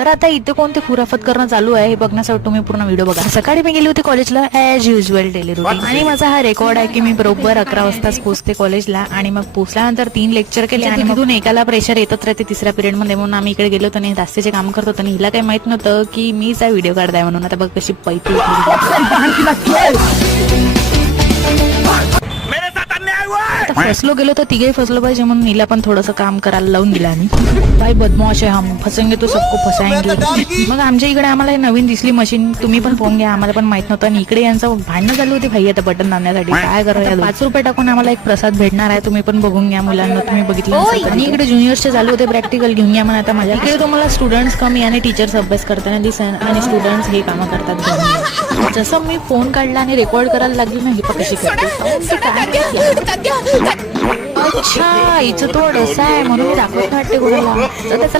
तर आता इथे कोणते खुराफत करणं चालू आहे हे बघण्यासाठी तुम्ही पूर्ण व्हिडिओ बघा. सकाळी मी गेली होती कॉलेजला ॲज युजल डेली रुटीन आणि माझा हा रेकॉर्ड आहे की मी बरोबर 11 वाजताच पोहोचते कॉलेजला आणि मग पोहोचल्यानंतर 3 लेक्चर केले आणि तिथून एकाला प्रेशर येतच राहते तिसऱ्या पिरियड मध्ये म्हणून आम्ही इकडे गेलो आणि दास्तीचे काम करत होतो आणि हिला काही माहित नव्हतं की मीच व्हिडिओ काढताय म्हणून. आता बघ कशी पैकी फसलो गेलो तर तिघे फसलो पाहिजे म्हणून हिला पण थोडंसं काम करायला लावून दिलं आम्ही. भाई बदमाश आहे हम फसेंगे तो सबको फसाएंगे. मग आमच्या इकडे आम्हाला नवीन दिसली मशीन, तुम्ही पण फोन घ्या, आम्हाला पण माहित नव्हतं आणि इकडे यांचं भांडणं चालू होते भाई आता बटन दाबण्यासाठी. काय करायला 5 रुपये टाकून आम्हाला एक प्रसाद भेटणार आहे, तुम्ही पण बघून घ्या मुलांना, तुम्ही बघितलं. आणि इकडे ज्युनियर्सचे चालू होते प्रॅक्टिकल, घेऊन घ्या म्हणा आता माझ्या. इकडे तुम्हाला स्टुडंट्स कमी आणि टीचर्स अभ्यास करताना दिसेल आणि स्टुडंट्स हे कामं करतात. जसं मी फोन काढला आणि रेकॉर्ड करायला लागली ना, ही कशी अच्छा हिचं तोड असं आहे म्हणून मी दाखवत वाटते कोणाला. तर त्याचा